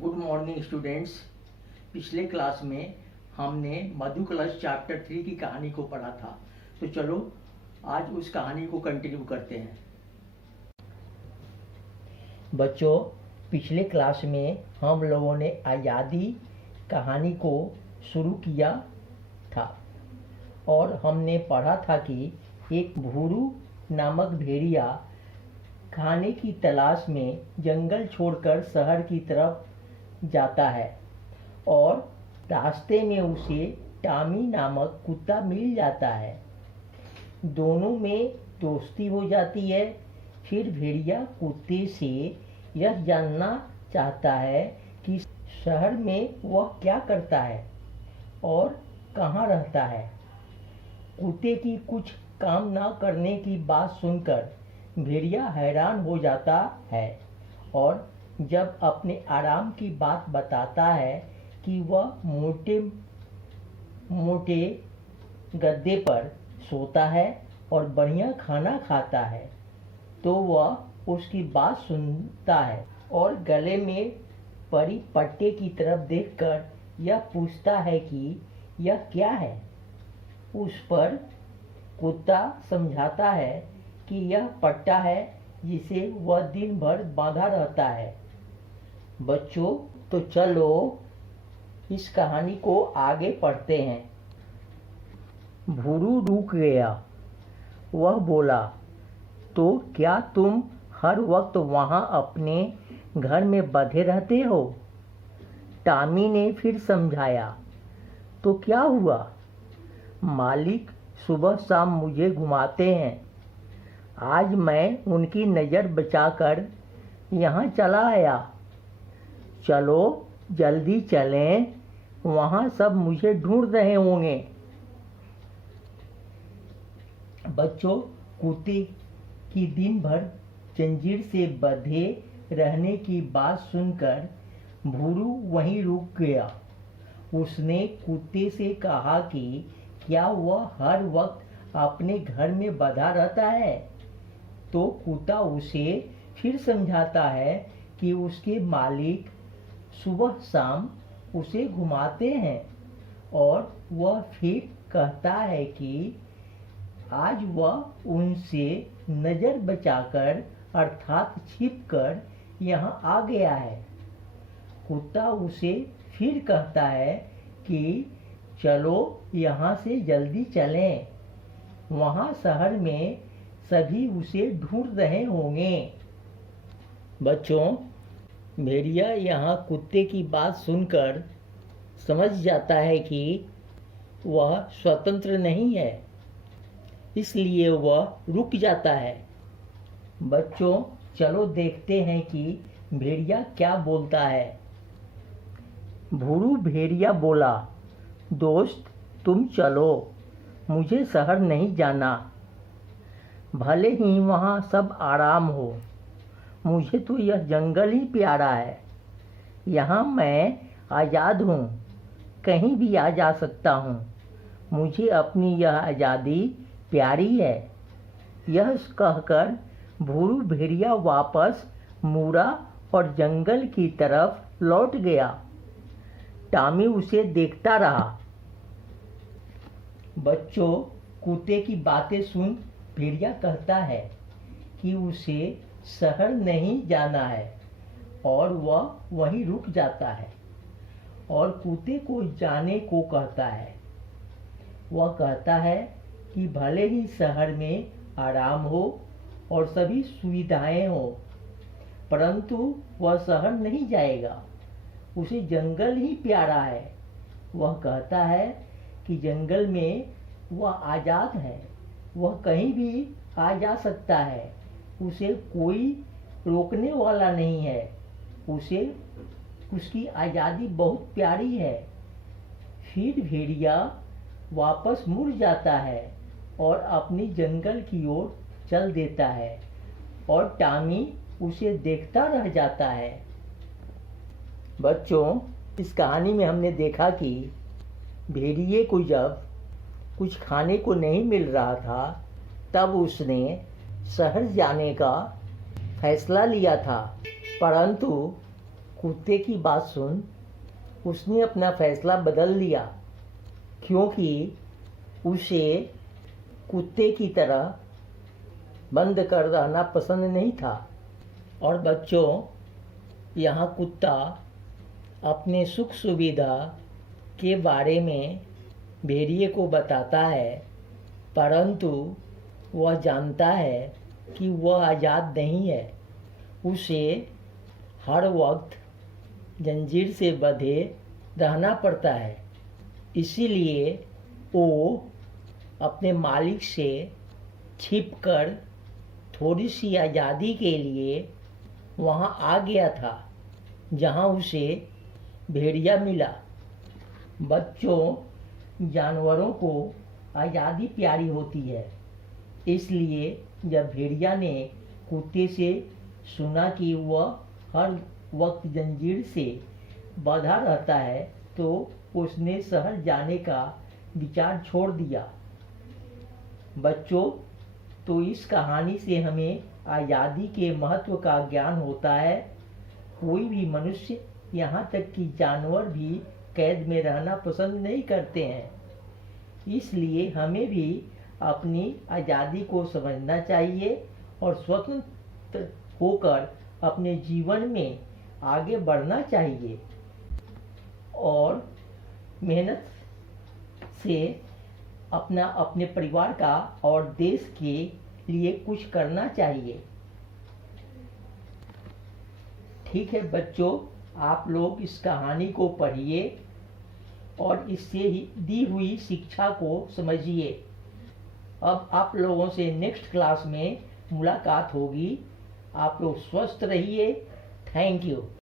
Good morning students. पिछले class में हमने मधु कलश चैप्टर 3 की कहानी को पढ़ा था, तो चलो आज उस कहानी को कंटिन्यू करते हैं। बच्चों, पिछले क्लास में हम लोगों ने आज़ादी कहानी को शुरू किया था और हमने पढ़ा था कि एक भूरू नामक भेड़िया खाने की तलाश में जंगल छोड़कर शहर की तरफ जाता है और रास्ते में उसे टॉमी नामक कुत्ता मिल जाता है। दोनों में दोस्ती हो जाती है। फिर भेड़िया कुत्ते से यह जानना चाहता है कि शहर में वह क्या करता है और कहाँ रहता है। कुत्ते की कुछ काम ना करने की बात सुनकर भेड़िया हैरान हो जाता है और जब अपने आराम की बात बताता है कि वह मोटे मोटे गद्दे पर सोता है और बढ़िया खाना खाता है, तो वह उसकी बात सुनता है और गले में पड़ी पट्टे की तरफ देखकर यह पूछता है कि यह क्या है। उस पर कुत्ता समझाता है कि यह पट्टा है जिसे वह दिन भर बांधा रहता है। बच्चों, तो चलो इस कहानी को आगे पढ़ते हैं। भूरू रुक गया। वह बोला, तो क्या तुम हर वक्त वहाँ अपने घर में बंधे रहते हो? टॉमी ने फिर समझाया, तो क्या हुआ? मालिक सुबह शाम मुझे घुमाते हैं। आज मैं उनकी नज़र बचाकर यहाँ चला आया। चलो जल्दी चलें, वहाँ सब मुझे ढूंढ रहे होंगे। बच्चों, कुत्ते की दिन भर जंजीर से बंधे रहने की बात सुनकर भूरू वहीं रुक गया। उसने कुत्ते से कहा कि क्या वह हर वक्त अपने घर में बंधा रहता है? तो कुत्ता उसे फिर समझाता है कि उसके मालिक सुबह शाम उसे घुमाते हैं और वह फिर कहता है कि आज वह उनसे नज़र बचाकर अर्थात छिपकर यहाँ आ गया है। कुत्ता उसे फिर कहता है कि चलो यहाँ से जल्दी चलें, वहाँ शहर में सभी उसे ढूंढ रहे होंगे। बच्चों, भेड़िया यहाँ कुत्ते की बात सुनकर समझ जाता है कि वह स्वतंत्र नहीं है, इसलिए वह रुक जाता है। बच्चों, चलो देखते हैं कि भेड़िया क्या बोलता है। भूरू भेड़िया बोला, दोस्त तुम चलो, मुझे शहर नहीं जाना। भले ही वहाँ सब आराम हो, मुझे तो यह जंगल ही प्यारा है। यहाँ मैं आज़ाद हूँ, कहीं भी आ जा सकता हूँ। मुझे अपनी यह आज़ादी प्यारी है। यह कहकर भूरू भेड़िया वापस मुड़ा और जंगल की तरफ लौट गया। टॉमी उसे देखता रहा। बच्चों, कुत्ते की बातें सुन भेड़िया कहता है कि उसे शहर नहीं जाना है और वह वहीं रुक जाता है और कुत्ते को जाने को कहता है। वह कहता है कि भले ही शहर में आराम हो और सभी सुविधाएं हो, परंतु वह शहर नहीं जाएगा। उसे जंगल ही प्यारा है। वह कहता है कि जंगल में वह आज़ाद है, वह कहीं भी आ जा सकता है, उसे कोई रोकने वाला नहीं है। उसे उसकी आज़ादी बहुत प्यारी है। फिर भेड़िया वापस मुड़ जाता है और अपनी जंगल की ओर चल देता है और टॉमी उसे देखता रह जाता है। बच्चों, इस कहानी में हमने देखा कि भेड़िए को जब कुछ खाने को नहीं मिल रहा था, तब उसने शहर जाने का फैसला लिया था, परंतु कुत्ते की बात सुन उसने अपना फैसला बदल लिया, क्योंकि उसे कुत्ते की तरह बंद कर रहना पसंद नहीं था। और बच्चों, यहाँ कुत्ता अपने सुख सुविधा के बारे में भेड़िए को बताता है, परंतु वह जानता है कि वह आज़ाद नहीं है। उसे हर वक्त जंजीर से बंधे रहना पड़ता है। इसीलिए वो अपने मालिक से छिपकर थोड़ी सी आज़ादी के लिए वहाँ आ गया था, जहाँ उसे भेड़िया मिला। बच्चों, जानवरों को आज़ादी प्यारी होती है, इसलिए जब भेड़िया ने कुत्ते से सुना कि वह हर वक्त जंजीर से बंधा रहता है, तो उसने शहर जाने का विचार छोड़ दिया। बच्चों, तो इस कहानी से हमें आज़ादी के महत्व का ज्ञान होता है। कोई भी मनुष्य, यहाँ तक कि जानवर भी कैद में रहना पसंद नहीं करते हैं। इसलिए हमें भी अपनी आज़ादी को समझना चाहिए और स्वतंत्र होकर अपने जीवन में आगे बढ़ना चाहिए और मेहनत से अपने परिवार का और देश के लिए कुछ करना चाहिए। ठीक है बच्चों, आप लोग इस कहानी को पढ़िए और इससे दी हुई शिक्षा को समझिए। अब आप लोगों से नेक्स्ट क्लास में मुलाकात होगी। आप लोग स्वस्थ रहिए। Thank you.